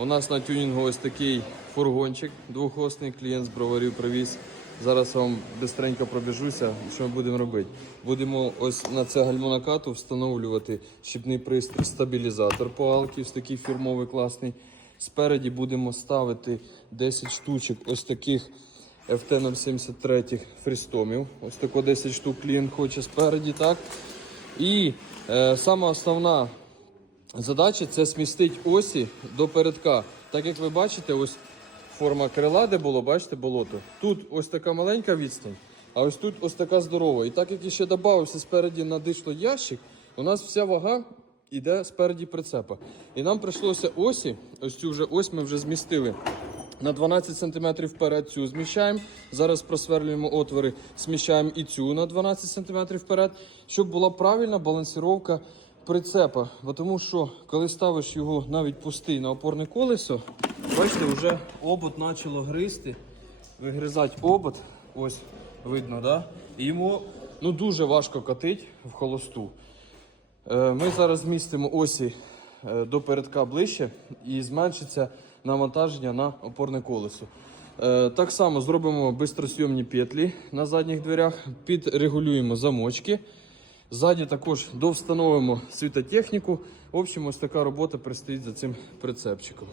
У нас на тюнінгу ось такий фургончик двохосний, клієнт з броварів привіз. Зараз вам бистренько пробіжуся, що ми будемо робити. Будемо ось на це гальмонакату встановлювати щіпний пристрій стабілізатор по Алкі, ось такий фірмовий класний. Спереді будемо ставити 10 штучок ось таких FT073 фрістомів. Ось тако 10 штук клієнт хоче спереді, так? І е, сама основна Задача це смістити осі до передка. Так як ви бачите, ось форма крила, де було, бачите, болото. Тут ось така маленька відстань, а ось тут ось така здорова. І так як ще додався спереді надишло ящик, у нас вся вага йде спереді прицепа. І нам прийшлося осі, ось цю вже ось ми вже змістили. На 12 см вперед цю зміщаємо. Зараз просверлюємо отвори, зміщаємо і цю на 12 см вперед, щоб була правильна балансіровка прицепа. Тому що коли ставиш його навіть пустий на опорне колесо, бачите, вже обод почало гризти, вигризати обод. Ось видно, да? І йому ну, дуже важко катить в холосту. Е, Ми зараз змістимо осі е, до передка ближче і зменшиться навантаження на опорне колесо. Е, Так само зробимо бистросйомні петлі на задніх дверях, підрегулюємо замочки. Ззаді також довстановимо світотехніку. В общем, ось така робота пристоїть за цим прицепчиком.